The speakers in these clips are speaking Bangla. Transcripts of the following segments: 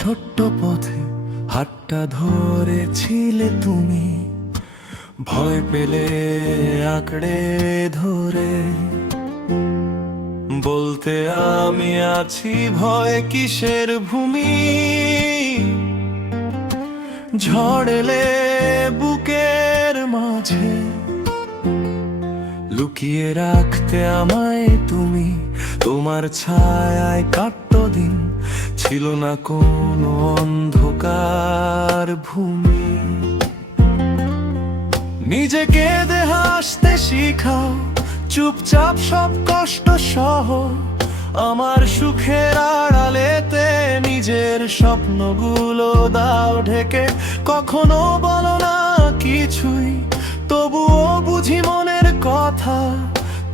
ছোট্ট পথে হাতটা ধরেছিলে তুমি, ভয় পেলে আঁকড়ে ধরে বলতে আমি আছি, ভয় কিসের ভূমি। ঝড়েলে বুকের মাঝে লুকিয়ে রাখতে আমায় তুমি, তোমার ছায়ায় কাটতো দিন, ছিল না কোনো অন্ধকার ভূমি। নিজেকে হাসতে শিখাও, চুপচাপ সব কষ্ট সহ, আমার সুখের আড়ালেতে নিজের স্বপ্নগুলো দাও ঢেকে। কখনো বলো না কিছুই, তবুও বুঝি মনের কথা,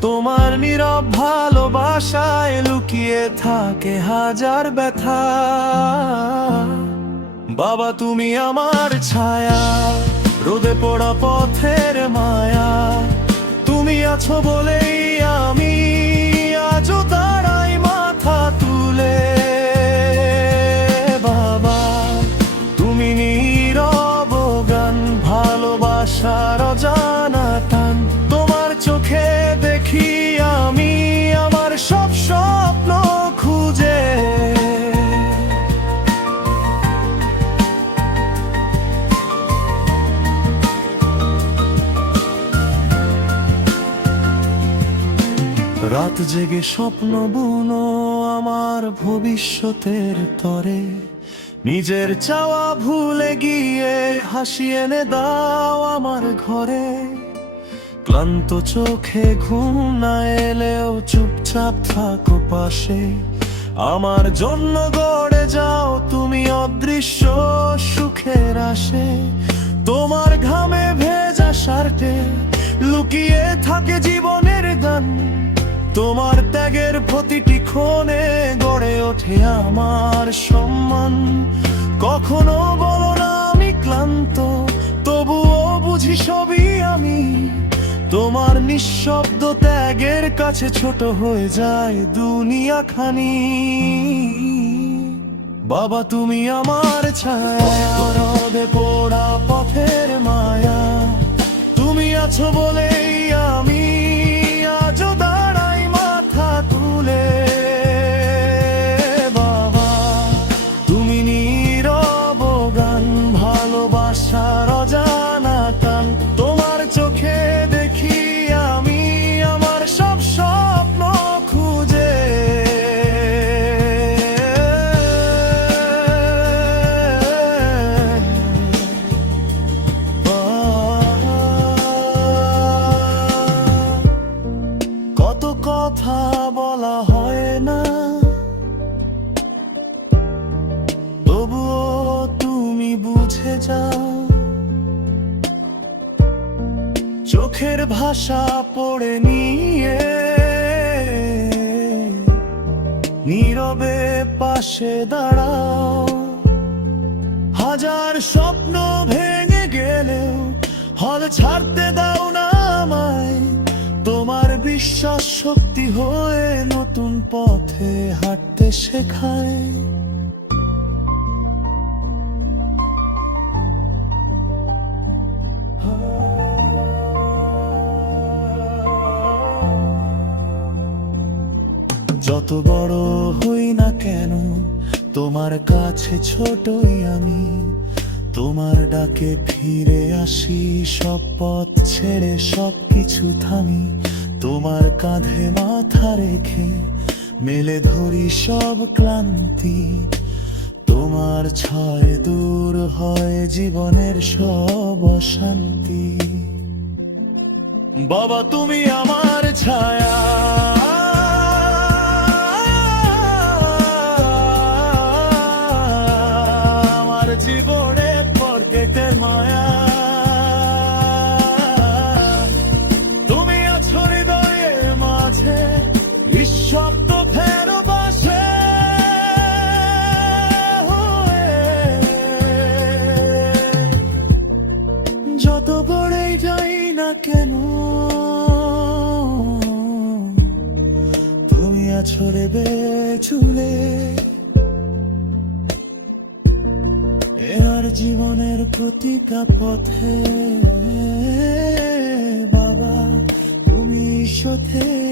তোমার নীরব ভালোবাসায় লুকিয়ে থাকে হাজার ব্যথা। বাবা তুমি আমার ছায়া, রোদে পড়া পথের মায়া, তুমি আছো বলেই আমি আজও দাঁড়াই মাথা তুলে। বাবা তুমি নীরব গান, ভালোবাসার অজানা টান, তোমার চোখে দেখি আমি আমার সব স্বপ্ন খুঁজে। রাত জেগে স্বপ্ন বুনো আমার ভবিষ্যতের তরে, নিজের চাওয়া ভুলে গিয়ে হাসি এনে দাও আমার ঘরে। ক্লান্ত চোখে ঘুম না এলেও চুপচাপ থাকো পাশে, আমার জন্য গড়ে যাও তুমি অদৃশ্য সুখের আসে। তোমার ঘামে ভেজা শার্টে লুকিয়ে থাকে জীবনের গান, তোমার ত্যাগের প্রতিটি ক্ষণে গড়ে ওঠে আমার সম্মান। কখনো বলো না আমি ক্লান্ত, তবুও বুঝি সবই আমি, তোমার নিঃশব্দ ত্যাগের কাছে ছোট হয়ে যায় দুনিয়া খানি। বাবা তুমি আমার ছায়া, রোদে পোড়া পথের মায়া, তুমি আছো বলেই আমি আজও দাঁড়াই মাথা তুলে। বাবা তুমি নীরব গান, ভালোবাসার অজানা টান, তোমার চোখে দেখি আমি আমার সব স্বপ্ন খুঁজে। কত কথা বলা হয় না, তবুও তুমি বুঝে যাও। চোখের ভাষা পড়ে নিয়ে নীরবে পাশে দাঁড়াও। হাজার স্বপ্ন ভেঙে গেলেও হল ছাড়তে দাও না আমায়, তোমার বিশ্বাস শক্তি হয়ে নতুন পথে হাঁটতে শেখায়। যত বড় হই না কেন তোমার কাছে ছোটই আমি, তোমার ডাকে ফিরে আসি, সব পথ ছেড়ে সব কিছু থামি। তোমার কাঁধে মাথা রেখে মেলে ধরি সব ক্লান্তি, তোমার ছয় দূর হয় জীবনের সব অশান্তি। বাবা তুমি আমার ছায়া, আমার জীবনের পকেটের মায়া, তুমি আছো হৃদয়ের মাঝে নিঃশব্দ ফেরো বাসে। যত বড়ই যাই না কেন তুমি আছো রে চুলে। আর জীবনের প্রতিটা পথে বাবা তুমি সাথে